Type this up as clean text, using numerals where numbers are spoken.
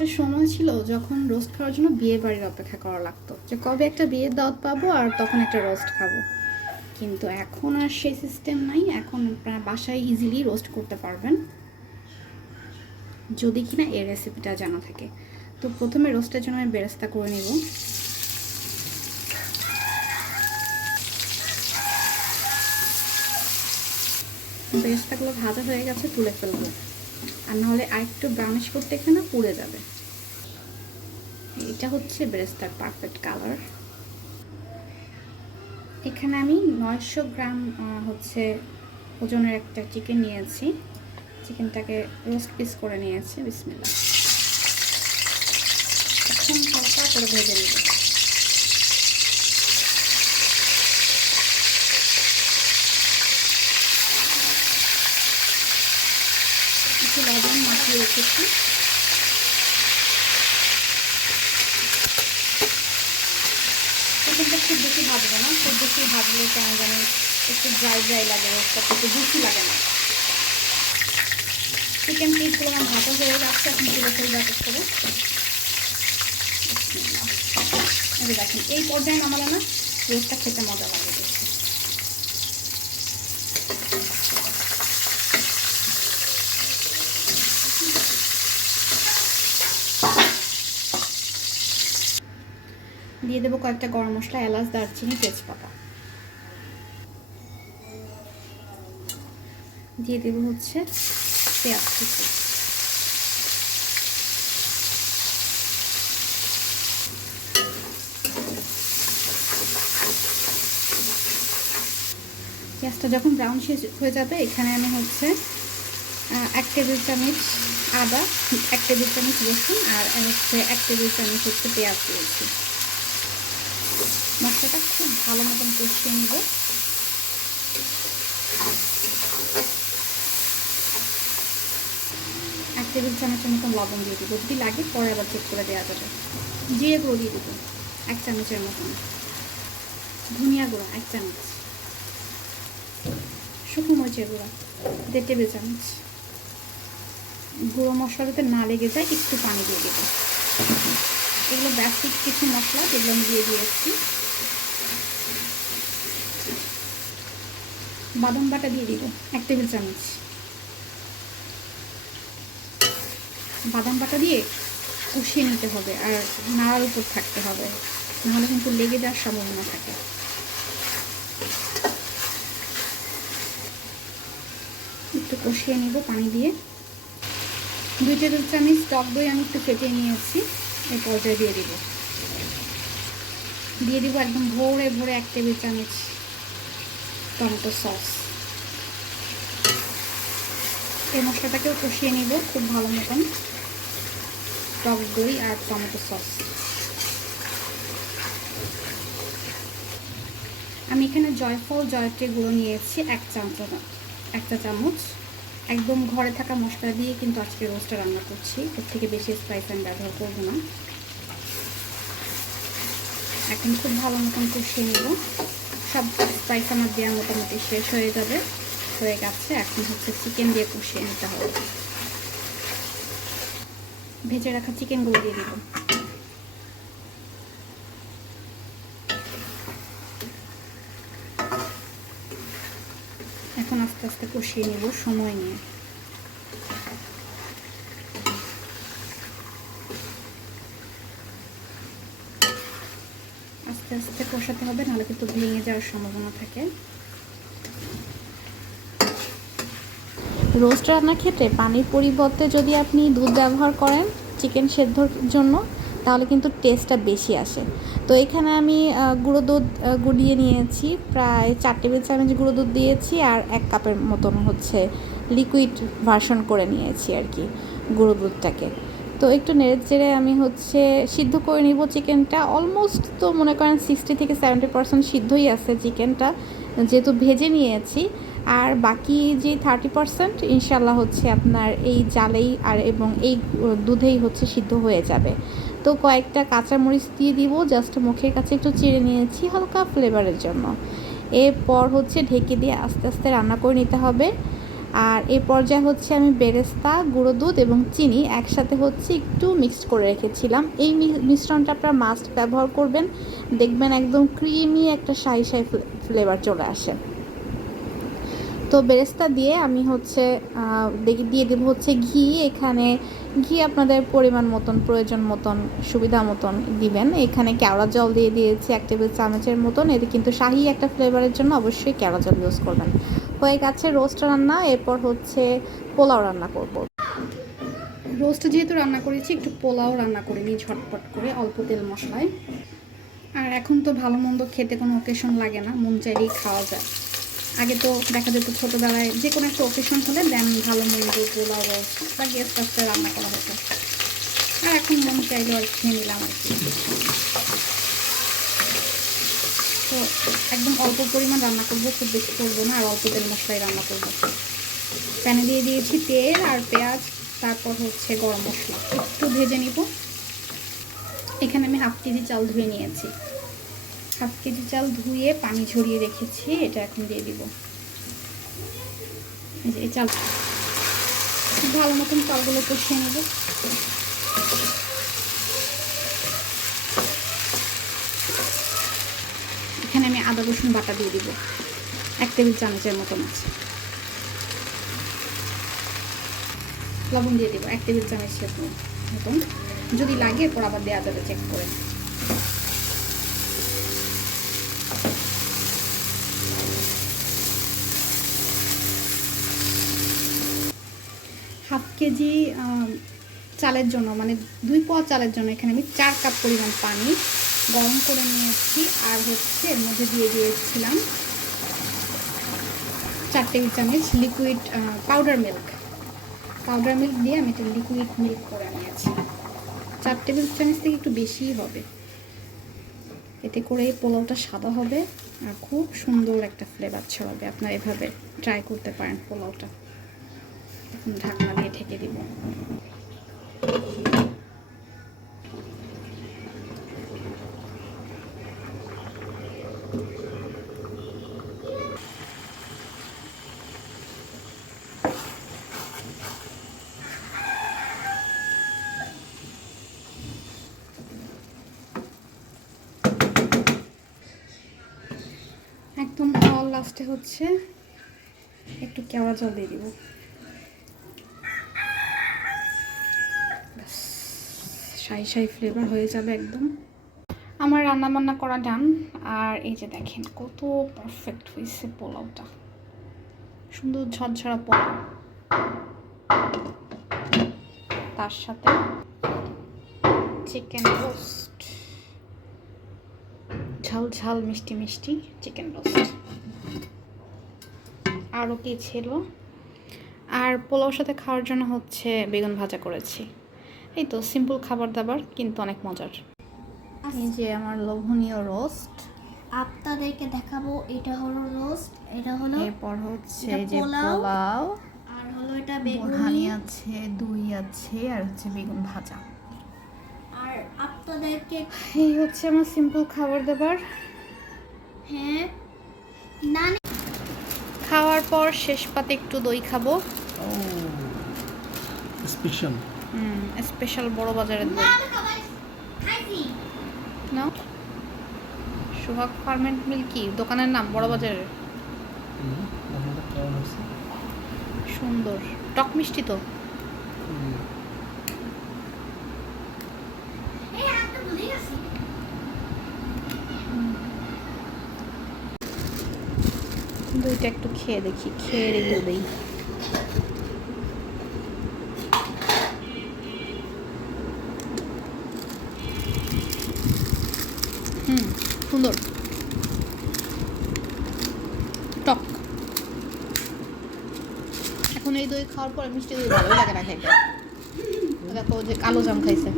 একটা সময় ছিল যখন রোস্ট খাওয়ার জন্য বিয়ে বাড়ির অপেক্ষা করা লাগতো, যে কবে একটা বিয়ের দাওয়াত পাবো আর তখন একটা রোস্ট খাবো। কিন্তু এখন আর সেই সিস্টেম নাই। এখন আপনারা বাসায় ইজিলি রোস্ট করতে পারবেন, যদি কিনা এই রেসিপিটা জানা থাকে। তো প্রথমে রোস্টের জন্য আমি বেরেস্তা করে নিব। বেরেস্তাগুলো ভাজা হয়ে গেছে, তুলে ফেলবো, আর নাহলে আরেকটু ব্রাউনিশ করতে এখানে পুড়ে যাবে। এটা হচ্ছে বেরেস্তার পারফেক্ট কালার। এখানে আমি 900 গ্রাম হচ্ছে ওজনের একটা চিকেন নিয়েছি। চিকেনটাকে রোস্ট পিস করে নিয়েছি। বিসমিল্লাহ। এখন হালকা করে ভেজে নেব। একটু লবণ মাখিয়ে রেখেছি। চিকেনটা খুব বেশি ভাজবো না, খুব বেশি ভাজলে কেন জানি একটু ড্রাই ড্রাই লাগে, একটা একটু বেশি লাগে না। চিকেন পিসগুলো আমার ভাজা হয়ে যাচ্ছে, এখন তুলে ফেলবো এক করে। দেখেন এই পর্যায়ে নামালে না রোস্টটা খেতে মজা লাগে বেশি। দিয়ে দেবো কয়েকটা গরম মশলা, এলাচ, দারচিনি, তেজপাতা। দিয়ে দেবো হচ্ছে পেঁয়াজ কুচি। পেঁয়াজটা যখন ব্রাউন হয়ে যাবে, এখানে আমি হচ্ছে 1 টেবিল চামচ আদা, 1 টেবিল চামচ রসুন আর হচ্ছে 1 টেবিল চামচ হচ্ছে পেঁয়াজ দিয়েছি। মশলাটা খুব ভালো মতন কষিয়ে নেব। এক টেবিল চামচের মতন লবণ দিয়ে দিব, যদি লাগে পরে আবার চেক করে দেওয়া যাবে। জিরে গুঁড়ো দিয়ে দেবো 1 চামচের মতন, ধনিয়া গুঁড়ো 1 চামচ, শুকনো মরিচের গুঁড়ো 1.5 টেবিল চামচ। গুঁড়ো মশলা যাতে না লেগে যায় একটু পানি দিয়ে দেবো। এগুলো বেসিক কিছু মশলা, যেগুলো আমি দিয়ে দিয়েছি। বাদাম বাটা দিয়ে দিব 1 টেবিল চামচ। বাদাম বাটা দিয়ে কষিয়ে নিতে হবে, আর নাড়ার উপর থাকতে হবে, নাহলে কিন্তু লেগে যাওয়ার সম্ভাবনা থাকে। একটু কষিয়ে নিব পানি দিয়ে। 2 টেবিল চামচ টক দই আমি একটু ফেটিয়ে নিয়েছি, এই পর্যায়ে দিয়ে দিব। দিয়ে দিব একদম ভরে ভরে 1 টেবিল চামচ টমেটো সস। এই মশলাটাকেও কষিয়ে নিব খুব ভালো মতন, টক দই আর টমেটো সস। আমি এখানে জয়ফল জয়ত্রী গুঁড়ো নিয়েছি 1 চা চামচ। একদম ঘরে থাকা মশলা দিয়ে কিন্তু আজকে রোস্টটা রান্না করছি, এর থেকে বেশি স্পাইস আমি ব্যবহার করব না। এখন খুব ভালো মতন কষিয়ে নেব। সব স্পাইস আমার দেওয়া মোটামুটি শেষ হয়ে যাবে, হয়ে গেছে। এখন হচ্ছে চিকেন দিয়ে কষিয়ে নিতে হবে। ভেজে রাখা চিকেনগুলো দিয়ে দিব। এখন আস্তে আস্তে কষিয়ে নেব সময় নিয়ে। আস্তে আস্তে কষাতে হবে, নাহলে কিন্তু ভেঙে যাওয়ার সম্ভাবনা থাকে। রোস্ট রান্নার ক্ষেত্রে পানির পরিবর্তে যদি আপনি দুধ ব্যবহার করেন চিকেন সেদ্ধর জন্য, তাহলে কিন্তু টেস্টটা বেশি আসে। তো এখানে আমি গুঁড়ো দুধ গুলিয়ে নিয়েছি, প্রায় 4 টেবিল চামচ গুঁড়ো দুধ দিয়েছি, আর 1 কাপের মতন হচ্ছে লিকুইড ভার্সন করে নিয়েছি আর কি গুঁড়ো দুধটাকে। তো একটু নেড়ে চেড়ে আমি হচ্ছে সিদ্ধ করে নিব চিকেনটা। অলমোস্ট তো মনে করেন 60 থেকে 70% সিদ্ধই আছে চিকেনটা, যেহেতু ভেজে নিয়েছি। আর বাকি যে 30% ইনশাল্লাহ হচ্ছে আপনার এই জালেই আর এবং এই দুধেই হচ্ছে সিদ্ধ হয়ে যাবে। তো কয়েকটা কাঁচামরিচ দিয়ে দিব, জাস্ট মুখের কাছে একটু চিড়ে নিয়েছি হালকা ফ্লেভারের জন্য। এরপর হচ্ছে ঢেকে দিয়ে আস্তে আস্তে রান্না করে নিতে হবে। আর এই পর্যায়ে হচ্ছে আমি বেরেস্তা, গুঁড়ো দুধ এবং চিনি একসাথে হচ্ছে একটু মিক্সড করে রেখেছিলাম। এই মিশ্রণটা আপনারা মাস্ট ব্যবহার করবেন, দেখবেন একদম ক্রিমি একটা শাহি শাহি ফ্লেভার চলে আসে। তো বেরেস্তা দিয়ে আমি হচ্ছে দিয়ে দেবো হচ্ছে ঘি। এখানে ঘি আপনাদের পরিমাণ মতন, প্রয়োজন মতন, সুবিধা মতন দিবেন। এখানে কেওড়া জল দিয়ে দিয়েছি 1 টেবিল চামচের মতন। এতে কিন্তু শাহি একটা ফ্লেভারের জন্য অবশ্যই কেওড়া জল ইউজ করবেন। হয়ে গেছে রোস্ট রান্না, এরপর হচ্ছে পোলাও রান্না করব। রোস্ট যেহেতু রান্না করেছি, একটু পোলাও রান্না করে নিই ঝটপট করে অল্প তেল মশলায়। আর এখন তো ভালো মন্দ খেতে কোনো অকেশন লাগে না, মন চাইলেই খাওয়া যায়। আগে তো দেখা যেত ছোটোবেলায় যে কোনো একটা অকেশন হলে দেন ভালো মন্দ পোলাও রোস্ট বা গেস্ট আসতে রান্না করা হতো। আর এখন মন চাইলেও আর খেয়ে নিলাম আর কি। তো একদম অল্প পরিমাণ রান্না করবো, খুব বেশি করবো না, আর অল্প তেল মশলায় রান্না করবো। প্যানে দিয়ে দিয়েছি তেল আর পেঁয়াজ, তারপর হচ্ছে গরম মশলা একটু ভেজে নিব। এখানে আমি 1/2 কেজি চাল ধুয়ে নিয়েছি। 1/2 কেজি চাল ধুয়ে পানি ঝরিয়ে রেখেছি, এটা এখন দিয়ে দিব। এই চাল ভালো মতন চালগুলো কষিয়ে নেব। এখানে আমি আদা রসুন বাটা দিয়ে দিব 1 টেবিল চামচের মতন আছে। লবণ দিয়ে দিব 1 টেবিল চামচের মতন, যদি লাগে এরপর আবার দেওয়া যাবে চেক করে। হাফ কেজি চালের জন্য, মানে 2 পোয়া চালের জন্য এখানে আমি 4 কাপ পরিমাণ পানি গরম করে নিয়েছি। আর হচ্ছে এর মধ্যে দিয়ে দিয়েছিলাম 4 টেবিল চামচ লিকুইড পাউডার মিল্ক দিয়ে আমি এটা লিকুইড মিল্ক করে নিয়েছি। 4 টেবিল চামচ থেকে একটু বেশিই হবে, এতে করে পোলাওটা সাদা হবে আর খুব সুন্দর একটা ফ্লেভার ছড়াবে। আপনারা এভাবে ট্রাই করতে পারেন পোলাওটা। এখন ঢাকনা দিয়ে ঢেকে দিব। একদম লাস্টে হচ্ছে একটু কেওড়া জল দিয়ে দিব। শাহি শাহি ফ্লেভার হয়ে যাবে একদম। আমার রান্না বান্না করা ডান। আর এই যে দেখেন কত পারফেক্ট হয়েছে পোলাওটা, সুন্দর ঝরঝরা পোলাও, তার সাথে চিকেন রোস্ট, ঝাল ঝাল মিষ্টি মিষ্টি চিকেন রোস্ট। আরও কি ছিল, আর পোলাওর সাথে খাওয়ার জন্য হচ্ছে বেগুন ভাজা করেছি। এই তো সিম্পল খাবার দাবার, কিন্তু অনেক মজার। এই যে আমার লোভনীয় রোস্ট আপনাদেরকে দেখাবো। এটা হলো রোস্ট, এটা হলো, এরপর হচ্ছে যে পোলাও, আর হলো এটা বেগুনি বোরহানি আছে, দই আছে, আর হচ্ছে বেগুন ভাজা। আর আপনাদেরকে এই হচ্ছে আমার সিম্পল খাবার দাবার। হ্যাঁ নানি খাওয়ার পর শেষ পাতে একটু দই খাবো। স্পেশাল স্পেশাল বড় বাজারের দই। খাইছি না, সোহাগ ফার্মেন্ট মিল্কি দোকানের নাম, বড় বাজারের। সুন্দর টক মিষ্টি তো। এই আমি তো ভুলে গেছি। দইটা একটু খেয়ে দেখি, খেয়ে রিভিউ দেই। সুন্দর টক। এখন এই দই খাওয়ার পরে মিষ্টি দই ভালোই লাগে না খাইতে। দেখো যে কালো জাম খাইছে।